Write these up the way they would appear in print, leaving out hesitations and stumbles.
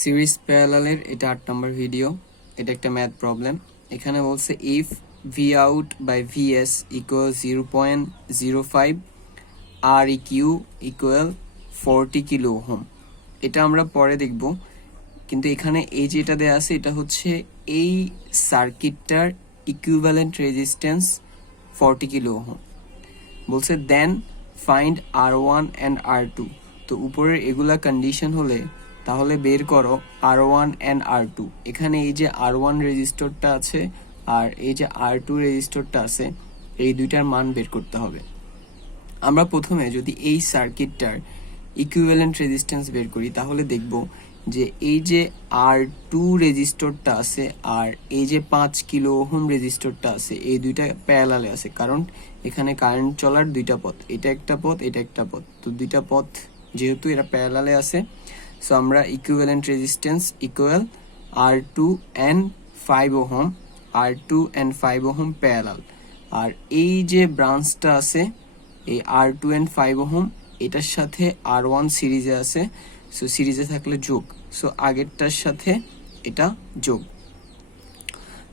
Series প্যারালালের এটা 8 নম্বর video. এটা একটা ম্যাথ প্রবলেম। এখানে বলছে if V out by VS equal 0.05 R EQ equal 40 kilo ohm. এটা আমরা পরে দেখব, কিন্তু এখানে এই যেটা দেয়া আছে এটা হচ্ছে এই সার্কিটটার ইকুইভ্যালেন্ট রেজিস্ট্যান্স 40 কিলো ওহম। বলছে then find R1 and R2। তো উপরের এগুলা কন্ডিশন হলে তাহলে বের করো R1 অ্যান্ড R2। এখানে এই যে R1 রেজিস্টরটা আছে আর এই যে R2 রেজিস্টরটা আছে, এই দুইটার মান বের করতে হবে। আমরা প্রথমে যদি এই সার্কিটটার ইকুইভ্যালেন্ট রেজিস্ট্যান্স বের করি তাহলে দেখব যে এই যে R2 রেজিস্টরটা আছে আর এই যে 5 কিলো ওহম রেজিস্টরটা আছে, এই দুইটা প্যারালালে আছে, কারণ এখানে কারেন্ট চলার দুইটা পথ, এটা একটা পথ এটা একটা পথ। তো দুইটা পথ যেহেতু এরা প্যারালালে আছে, সো আমরা equivalent resistance equal R2 and 5 ohm, R2 and 5 ohm parallel. আর এই যে ব্রাঞ্চটা আছে এই R2 and 5 ওহম, এটার সাথে R1 সিরিজে আছে, সো সিরিজে থাকলে যোগ, সো আগেরটার সাথে এটা যোগ।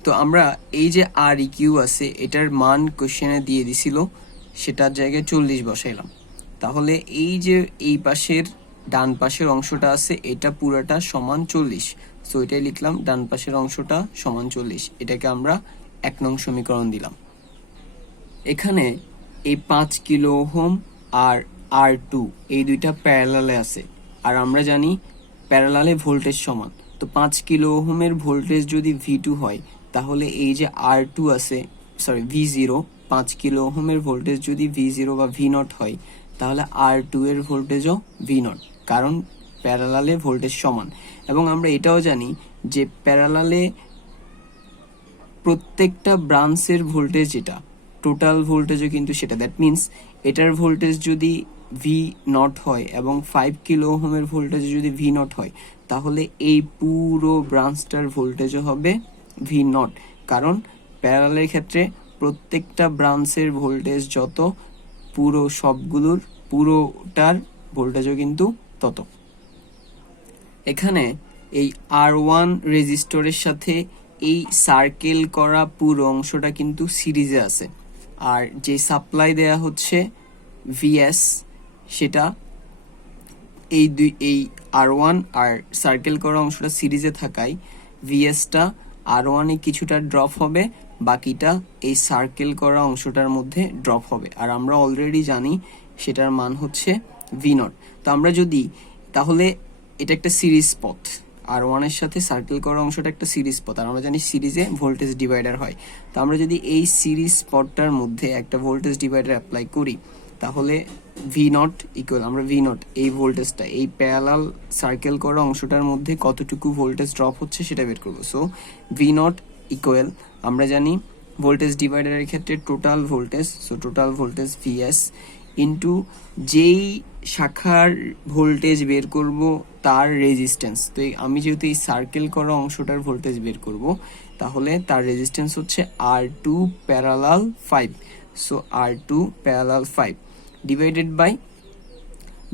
তো আমরা এই যে আর ইকিউ আছে এটার মান কোশ্চেনে দিয়ে দিছিল, সেটার জায়গায় 40 বসাইলাম। তাহলে এই যে এই পাশের ডান পাশের অংশটা আছে এটা পুরোটা সমান 40, সো এটাই লিখলাম ডান পাশের অংশটা সমান 40। এটাকে আমরা 1 নং সমীকরণ দিলাম। এখানে এই 5 কিলো ওহম আর R2 এই দুইটা প্যারালালে আছে, আর আমরা জানি প্যারালালে ভোল্টেজ সমান। তো 5 কিলো ওহমের ভোল্টেজ যদি V2 হয় তাহলে এই যে R2 আছে, সরি V0, 5 কিলো ওহমের ভোল্টেজ যদি V0 বা V0 হয় তাহলে R2 এর ভোল্টেজও V0, কারণ প্যারালালে ভোল্টেজ সমান। এবং আমরা এটাও জানি যে প্যারালালে প্রত্যেকটা ব্রাঞ্চের ভোল্টেজ যেটা টোটাল ভোল্টেজও কিন্তু সেটা, দ্যাট মিনস এটার ভোল্টেজ যদি V0 হয় এবং 5 কিলো ওহমের ভোল্টেজ যদি V0 হয় তাহলে এই পুরো ব্রাঞ্চটার ভোল্টেজও হবে V0, কারণ প্যারালালের ক্ষেত্রে প্রত্যেকটা ব্রাঞ্চের ভোল্টেজ যত, পুরো সবগুলোর পুরোটার ভোল্টেজও কিন্তু তত। এখানে এই R1 রেজিস্টরের সাথে এই সার্কেল করা পুরো অংশটা কিন্তু সিরিজে আছে, আর যে সাপ্লাই দেয়া হচ্ছে VS সেটা এই R1 আর সার্কেল করা অংশটা সিরিজে থাকায় VSটা R1 এ কিছুটা ড্রপ হবে, বাকিটা এই সার্কেল করা অংশটার মধ্যে ড্রপ হবে। আর আমরা অলরেডি জানি সেটার মান হচ্ছে V0। তো আমরা যদি তাহলে এটা একটা সিরিজ পথ, R1 এর সাথে সার্কেল করা অংশটা একটা সিরিজ পথ, আর আমরা জানি সিরিজে ভোল্টেজ ডিভাইডার হয়। তো আমরা যদি এই সিরিজ পথটার মধ্যে একটা ভোল্টেজ ডিভাইডার অ্যাপ্লাই করি তাহলে V0 ইকুয়াল, আমরা V0 এই ভোল্টেজটা এই প্যারালাল সার্কেল করা অংশটার মধ্যে কতটুকু ভোল্টেজ ড্রপ হচ্ছে সেটা বের করব। সো V0 ইকুয়াল, আমরা জানি ভোল্টেজ ডিভাইডারের ক্ষেত্রে total voltage, so total voltage VS into যেই শাখার ভোল্টেজ বের করব তার রেজিস্ট্যান্স। তো আমি যেহেতু এই সার্কেল করা অংশটার ভোল্টেজ বের করব তাহলে তার রেজিস্ট্যান্স হচ্ছে R2 parallel 5, so R2 parallel 5 divided by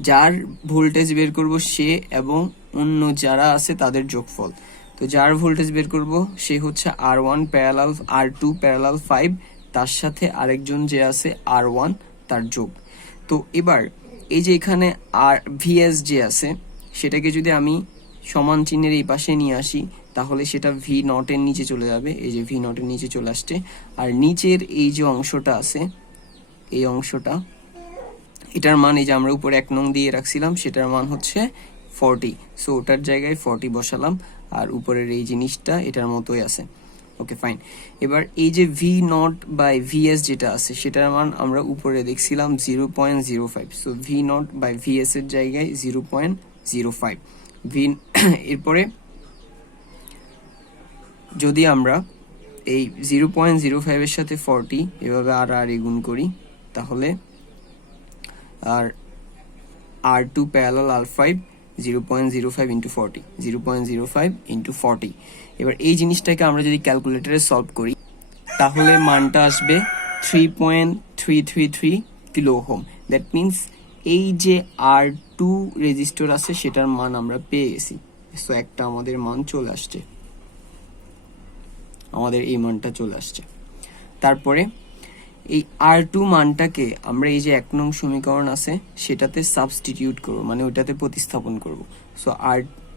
যার ভোল্টেজ বের করব সে এবং অন্য যারা আছে তাদের যোগফল। তো যার ভোল্টেজ বের করব সে হচ্ছে R1 প্যারালাল R2 প্যারালাল 5, তার সাথে আরেকজন যে আছে R1 তার যোগ। তো এবার এই যে এখানে আর VS যে আছে সেটাকে যদি আমি সমান চিহ্নের এই পাশে নিয়ে আসি তাহলে সেটা V0 এর নিচে চলে যাবে, এই যে V0 এর নিচে চলে আসছে। আর নিচের এই যে অংশটা আছে এই অংশটা, এটার মান এই যে আমরা উপরে 1 নং দিয়ে রাখছিলাম সেটার মান হচ্ছে 40, সো ওটার জায়গায় 40 বসালাম। আর উপরের এই জিনিসটা এটার মতোই আছে। Okay fine. এবার এই যে V0 বাই VS যেটা আছে সেটার মান আমরা উপরে দেখছিলাম 0.05, সো V0 বাই VS এর জায়গায় 0.05 এরপরে যদি আমরা এই 0.05 এর সাথে 40 এভাবে আর গুণ করি তাহলে আর R2 parallel R5 0.05 into 40, 0.05 into 40। এবার এই জিনিসটাকে আমরা যদি ক্যালকুলেটরে সলভ করি তাহলে মানটা আসবে 3.333 কিলো ওহম। দ্যাট মিনস এই যে R2 রেজিস্টর আছে সেটার মান আমরা পেয়ে গেছি। সো একটা আমাদের মান চলে আসছে, আমাদের এই মানটা চলে আসছে। তারপরে এই R2 মানটাকে আমরা এই যে 1 নং সমীকরণ আছে সেটাতে সাবস্টিটিউট করব, মানে ওটাতে প্রতিস্থাপন করব। সো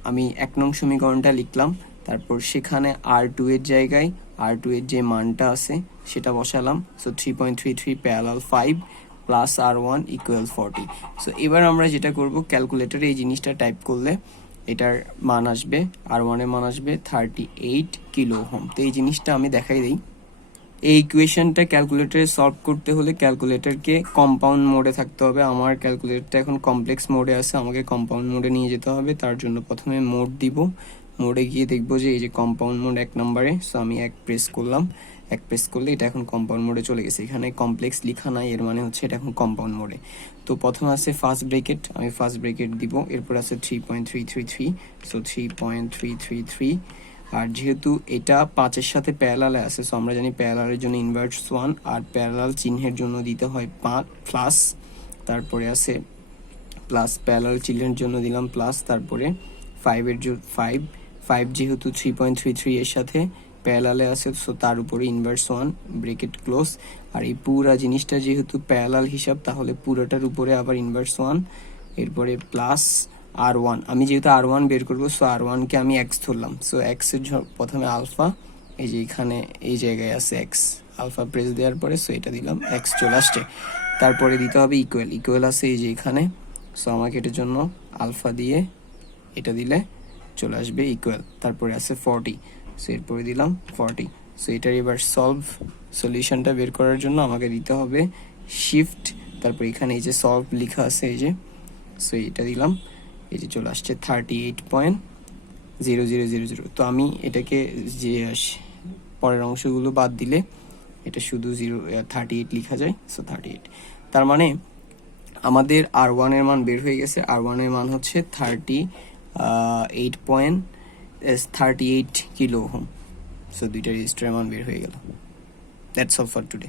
আমি 1 নং সমীকরণটা লিখলাম, তারপর সেখানে R2 এর জায়গায় R2 এর যে মানটা আছে সেটা বসালাম। So 3.33 parallel 5 plus R1 equal 40। So এবার আমরা যেটা করব, ক্যালকুলেটরে এই জিনিসটা টাইপ করলে এটার মান আসবে, R1 এর মান আসবে 38 কিলো ওহম। তো এই জিনিসটা আমি দেখাই দিই। এই ইকুয়েশনটা ক্যালকুলেটরে সলভ করতে হলে ক্যালকুলেটরকে কম্পাউন্ড মোডে থাকতে হবে। আমার ক্যালকুলেটরটা এখন কমপ্লেক্স মোডে আছে, আমাকে কম্পাউন্ড মোডে নিয়ে যেতে হবে। তার জন্য প্রথমে মোড দিব, মোডে গিয়ে দেখবো যে এই যে কম্পাউন্ড মোড 1 নম্বরে। সো আমি 1 প্রেস করলাম, 1 প্রেস করলে এটা এখন কম্পাউন্ড মোডে চলে গেছে। এখানে কমপ্লেক্স লেখা নাই, এর মানে হচ্ছে এটা এখন কম্পাউন্ড মোডে। তো প্রথমে আছে ফার্স্ট ব্রেকেট, আমি ফার্স্ট ব্রেকেট দিব, এরপর আছে 3.333। সো 3.333, আর যেহেতু এটা 5 এর সাথে প্যারালালে আছে, সো আমরা জানি প্যারালালের জন্য ইনভার্স 1, আর প্যারালাল চিহ্নের জন্য দিতে হয় প্লাস। তারপরে আছে প্লাস, প্যারালাল চিহ্নের জন্য দিলাম প্লাস। তারপরে 5 যেহেতু 3.33 এর সাথে প্যারালালে আছে, সো তার উপরে ইনভার্স 1 ব্রেকেট ক্লোজ। আর এই পুরা জিনিসটা যেহেতু প্যারালাল হিসাব, তাহলে পুরোটার উপরে আবার ইনভার্স 1, এরপরে প্লাস R1। আমি যেহেতু R1 বের করবো, সো R1 কে আমি x ধরলাম। সো x এর প্রথমে আলফা, এই যে এখানে এই জায়গায় আছে x, আলফা প্রেস দেওয়ার পরে সো এটা দিলাম, x চলে আসছে। তারপরে দিতে হবে ইকুয়াল, ইকুয়াল আছে এই যে এখানে। সো আমাকে এটার জন্য আলফা দিয়ে এটা দিলে চলে আসবে ইকুয়াল। তারপরে আছে 40, সো এরপরে দিলাম 40। সো এটার এবার সলিউশনটা বের করার জন্য আমাকে দিতে হবে শিফট, তারপর এখানে এই যে সলভ লেখা আছে এই যে, সো এটা দিলাম, এই যে চলে আসছে 38.0000। তো আমি এটাকে যে পরের অংশগুলো বাদ দিলে এটা শুধু 38 লেখা যায়। সো 38, তার মানে আমাদের R1 এর মান বের হয়ে গেছে। R1 এর মান হচ্ছে 38 কিলো ওহম। সো দুইটা রেজিস্টারের মান বের হয়ে গেল। That's all for today.